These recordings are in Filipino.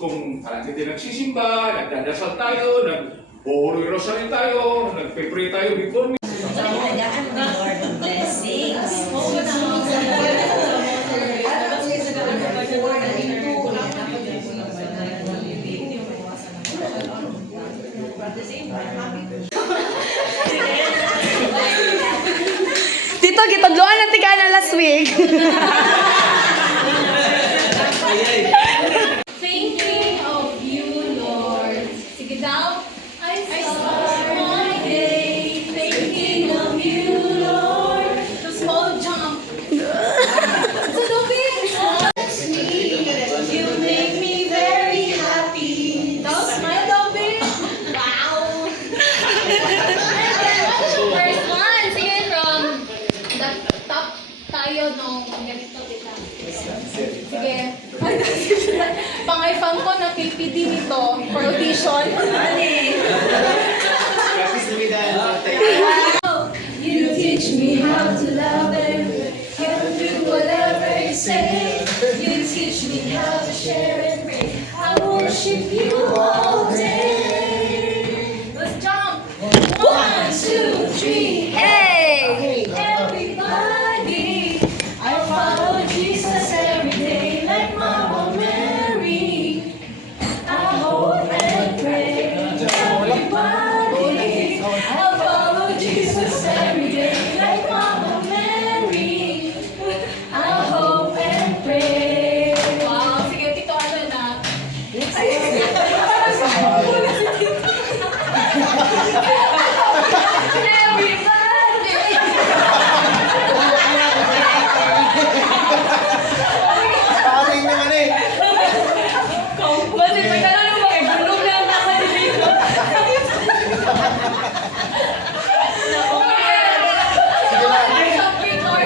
kung parang hindi nagsisimba, nagdadasal tayo, nag-Holy Rosary tayo, nagpe-pray tayo before me. Tito, gitadloan na tika na last week. Thinking of you, Lord. Sige daw. I start my day thinking of you, Lord. The small jump. It's a little bit. You make me very happy. Daw, smile daw, babe. Wow. First one. Sige, from the top tayo nung ganito, tita. Sige. Pang-iPhone ko na KPD nito for audition. You teach me how to love and you do whatever you say. You teach me how to share and pray. I worship you all day. Let's jump. 1, 2, 3. Hey! Everybody, I follow Jesus every day like Mama Mary. I hope and pray. Everybody, I follow Jesus every day like Mama Mary. I hope and pray. Wow, sige, tito, ano na? Amin naman eh. Kasi pag ano mo, bulong lang naman dito. Shopping or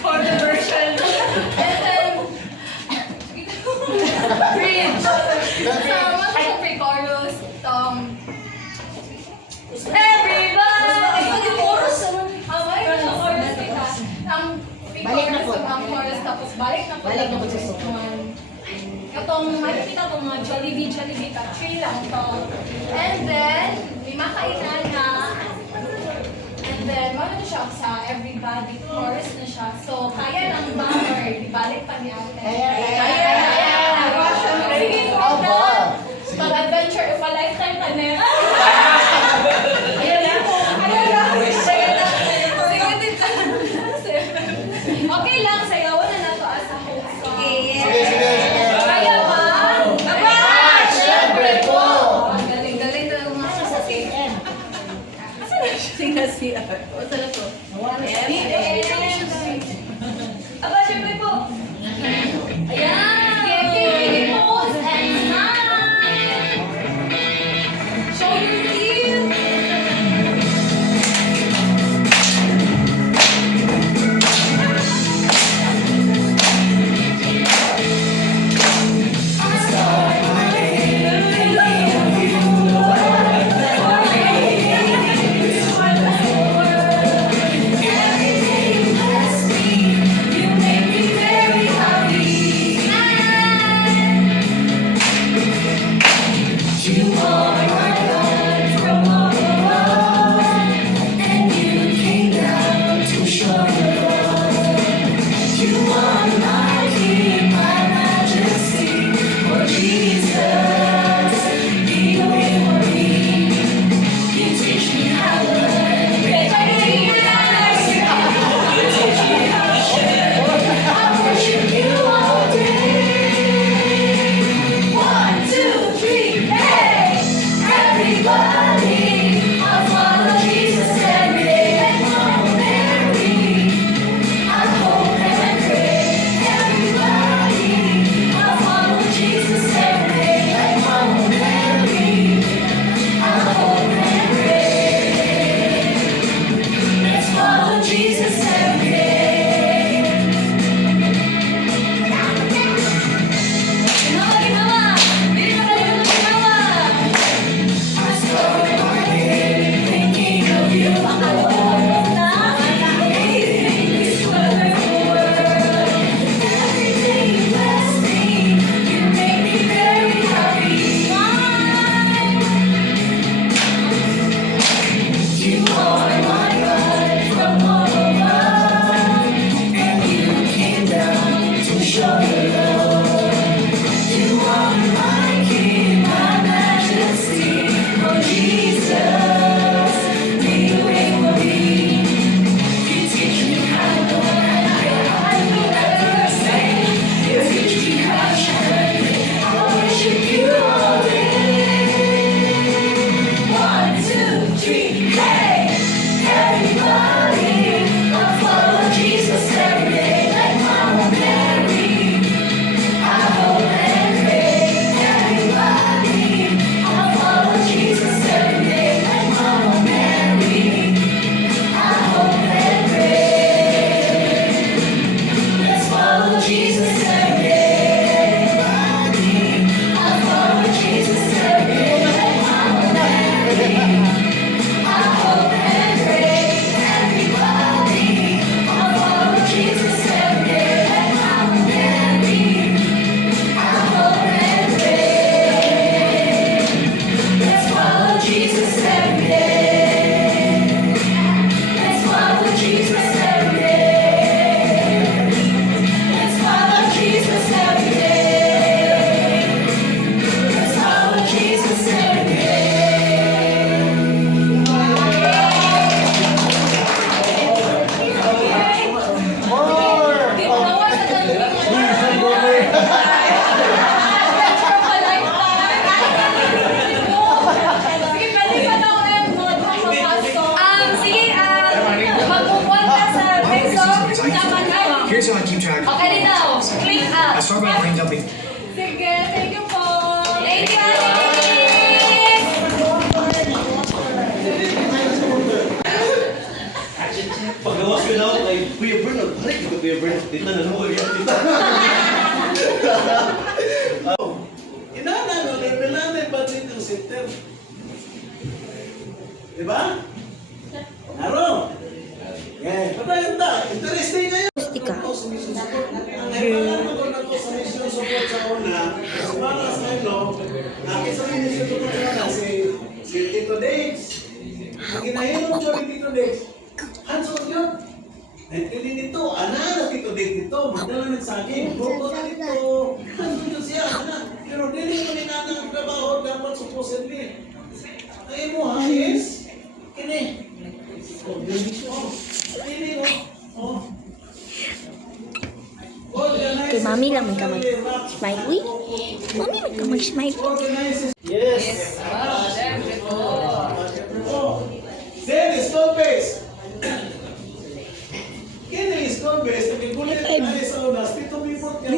for the version. And then, bridge. Sama sa shopping chorus. Everybody! Chorus naman. Chorus kita. Ang chorus tapos balik na po. Balik na po sa sukuan. Itong makikita ko mga Jollibee, three lang to. And then, may makainan na. And then, ano siya sa everybody, chorus na siya. So, kaya ng banner, ibalik pa niya. Kaya. Sige, Aba. pag-adventure, if a lifetime ka na. Ayun na. Sige, tita. Okay lang, sayawan na nato as a whole song. Sige. Kaya ba? Aba! Siyempre po. Galing-galing na mga kasakit. Asan na siya? Sing na siya. O, saan na to? Aba, siyempre po. Ayan! Sige, pose and smile. Show your teeth. Jesus every day. Yun ako kay Kuya Bernard. Ay, dito Kuya Bernard. Dito na mo yan. Dito. Inana, no? Nagpilana yung budget ng center. Diba? Aro? Eh, patayin ta. Interesting kayo. Ika. Ang naipalan ko na ko sa mission support sa una, para sa ino, nakit sa mission support sa una, si Tito Dex. Ang ginahilong ko ni Tito Dex, hands-on yun. Naitili nito, na Tito Dex nito, magdala nagsaging, buko na nito, hands-on yun siya, pero dili mo ninanang ang trabaho, dapat supposedly. Ay mo, hangis, kini. Oh, hindi mo. Oh. Kay mami lang man ka mag-smile. Uy, mami man ka mag-smile. Yes. Then, Stopes. Kini Stopes, nagigulit na sa unas, Tito Bipot ka.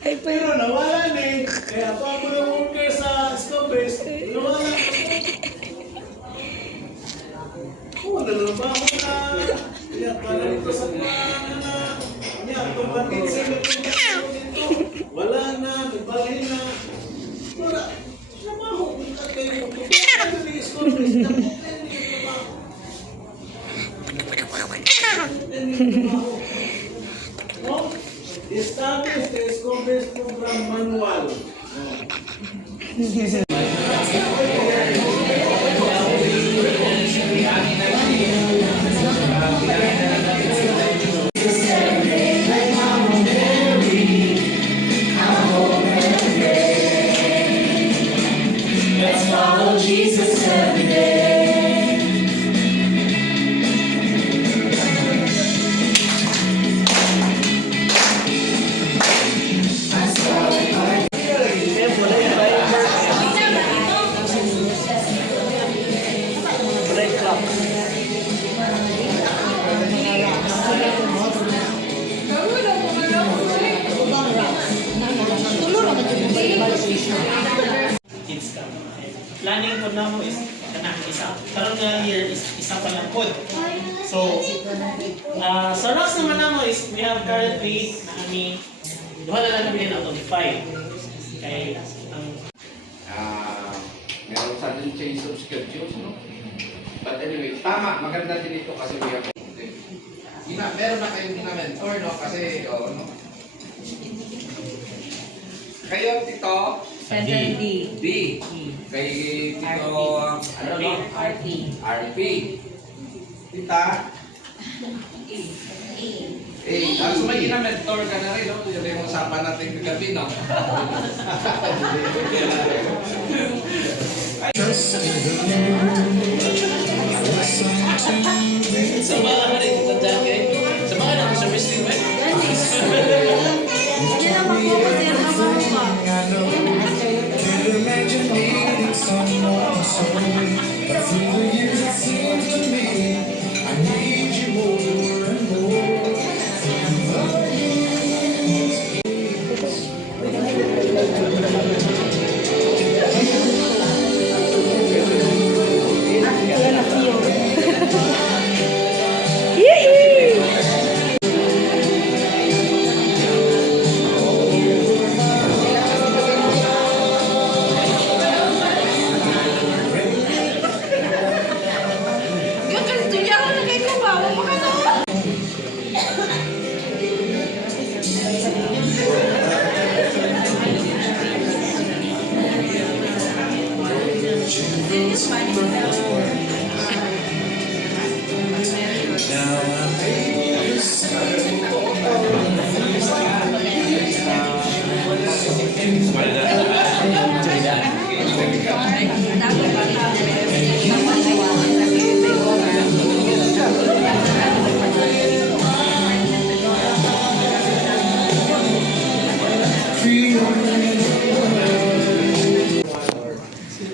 Pero nawala ni, kaya ako na worker sa Stopes, nawala. Oh, nalabaho na. Kaya pala nito sa mga na. Kaya, tumating sila dito. Wala na, nagbalhin na. Wala. Trabaho. Kayo. Ano ni Stopes? No? Establish the Stopes program manual. Kids ka. Planning po na mo is kanang isa. Karon nga year is isa pa lang pod. So, sa rocks naman na mo is we have currently na kami duha na lang kami out of 5. Kay ang Meron sa din change of schedules, no? But anyway, tama, maganda din ito kasi we have meron na kayong gina-mentor, no? Kasi, no? Kayo, Tito? Center D. D. Kay Tito, ano, no? RP. RP. Tita? So may gina-mentor ka na rin, no? Yung yung usapan natin kagabi, no? sa mga ka rin ito dyan kay sa mga na sa wrestling ba? Yan ang mag-focus yan ang mga.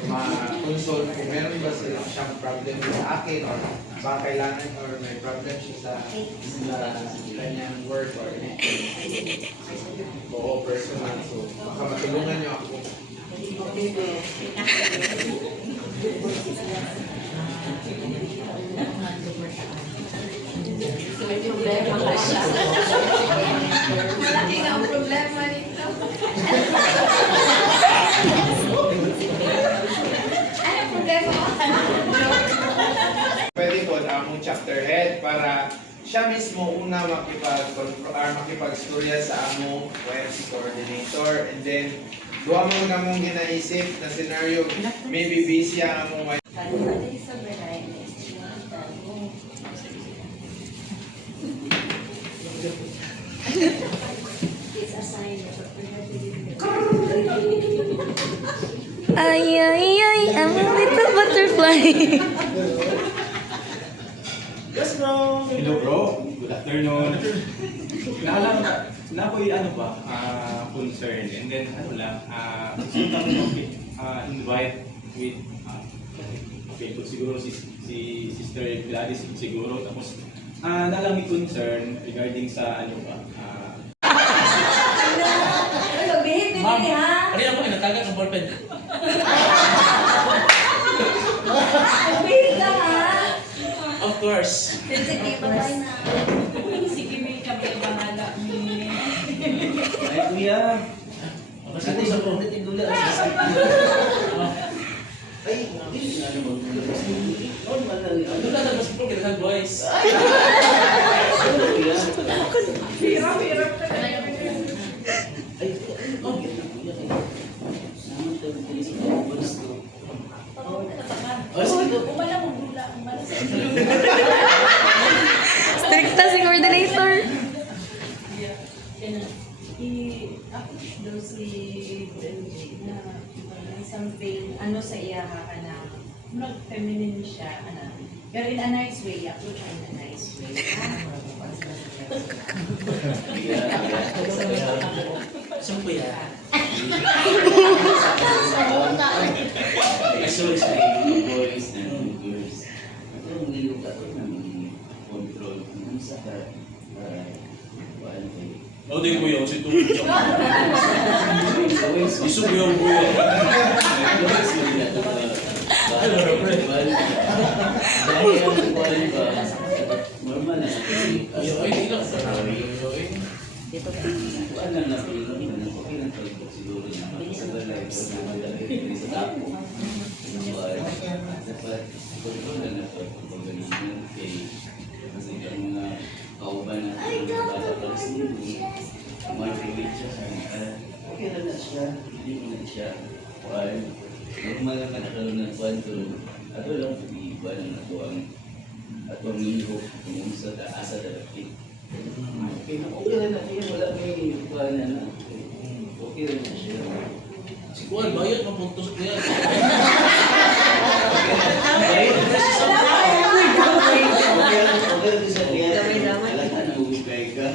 Ma-consult kung meron ba siyang problem sa akin or baka kailangan or may problem siya sa kanyang work or anything. Oo, personal. So, baka matulungan niyo ako. Malaki nga ang problema nito. Ano problema mo? Pwede po ang among chapter head para siya mismo una makipagstorya sa among YFC coordinator, and then duha mo na mong ginaisip na scenario, maybe busy ang among Ay, ay, ay, I'm a little butterfly. Yes, bro. Hello bro, good afternoon. Naalam na ako'y ano ba, concern, and then ano lang, gusto kami invite with, okay, kung siguro si Sister Gladys siguro, tapos nalang may concern regarding sa ano ba, Ma'am, ano yan mo, inatagan sa ballpen. Of course. Sige, may kami bahala. ay kuya, Kasi sa po. Ano ka sa mas po, kailangan boys. Stricta si coordinator. I-approach daw si Benji na may something, ano sa iya ka na, murag feminine siya, ano. Pero in a nice way, i-approach her in a nice way. Saan po yan? Ay, sorry, sorry. Boys and girls. Ito ang iyong control. Ano sa No, di ko yun. Si Tuwi. Isog yung ko yun. Normal na. Ay, di lang. Ano na po yun? Okay lang po siguro na. Sa balay ko na madali sa tapo. Dapat control na po ang pag-ganisyon kay kasi ang mga kauban natin ang bata pa sa marriage siya okay lang na siya, hindi mo na siya while normal lang ka nakaroon ng kwanto ato lang pag-iiban ang ato ang linggo kung sa asa dalapit okay lang na siya, wala may kwan na okay lang na siya. Si Kuan, bayad mapuntos ko yan. Okay lang sa kaya alam ka na umigay ka.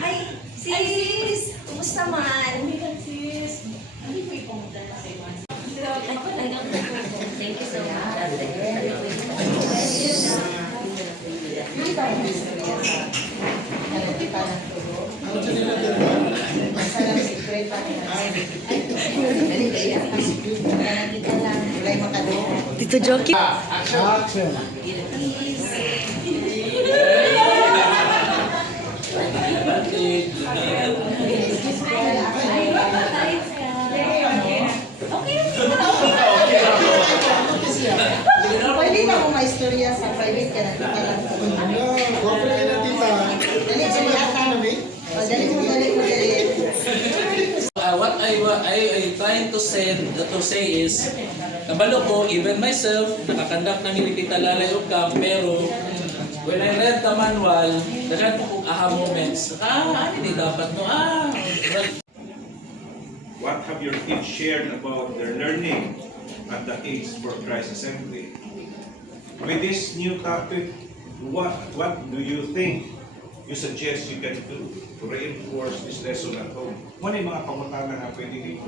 Ay, sis! Kumusta man? Sis, hindi ko ipumunta na sa iwan. Thank you so much, ate. Tito Joki. action. Pwede na mo maistorya sa private ka na kita lang. Wapre na tita. Dali, dali ata. Dali mo, dali mo, dali. What I trying to say is, kabalo ko, even myself, nakakandak na ni Tita Lalay og camp, pero when I read the manual, daghan po kong aha moments. Ano ni dapat no? Well, What have your kids shared about their learning at the Kids for Christ Assembly? With this new topic, what do you think you suggest you can do to reinforce this lesson at home? Ano yung mga pangutana na pwede dito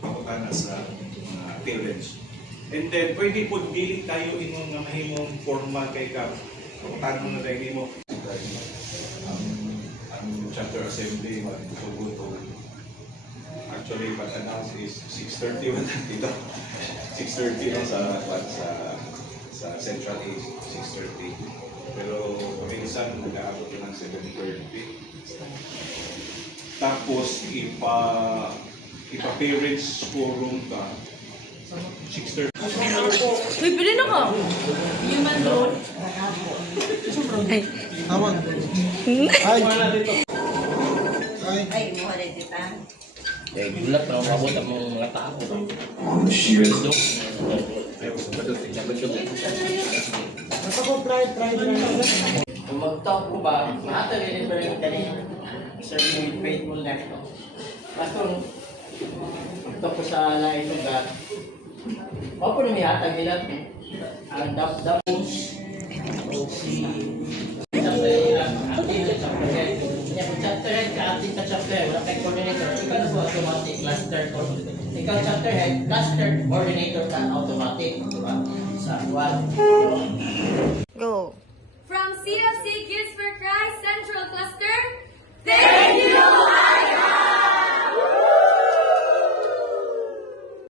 pangutana sa mga parents? And then, pwede po dili tayo inong mahimong formal kay ka. Pangutana na tayo mo. Ang chapter assembly, so good Actually, what announced is 6:30 wala dito. 6:30 no, sa Central East, 6:30. Pero minsan nag-aabot ng 7:30. Tapos ipa-parents forum ka 6:30. Uy, pili na ka! Human road. Ay. Tawag. Ay. Ay. Ay, mo rin tita. Eh, gulat na umabot ang mga tao. Kung mag-talk ko ba, mahatag rin pa rin kanina. Serving with faithfulness. No? Basta mag-talk ko sa lain ng God. Ako po nung ihatag nila. Ang tapos, si chapter nila, ating na chapter head. Kung chapter head ka, ating ka chapter head, wala kay coordinator, ikaw na po automatic cluster coordinator. Ikaw chapter head, cluster coordinator ka automatic. Diba? Sa one. Go. From CFC Kids for Christ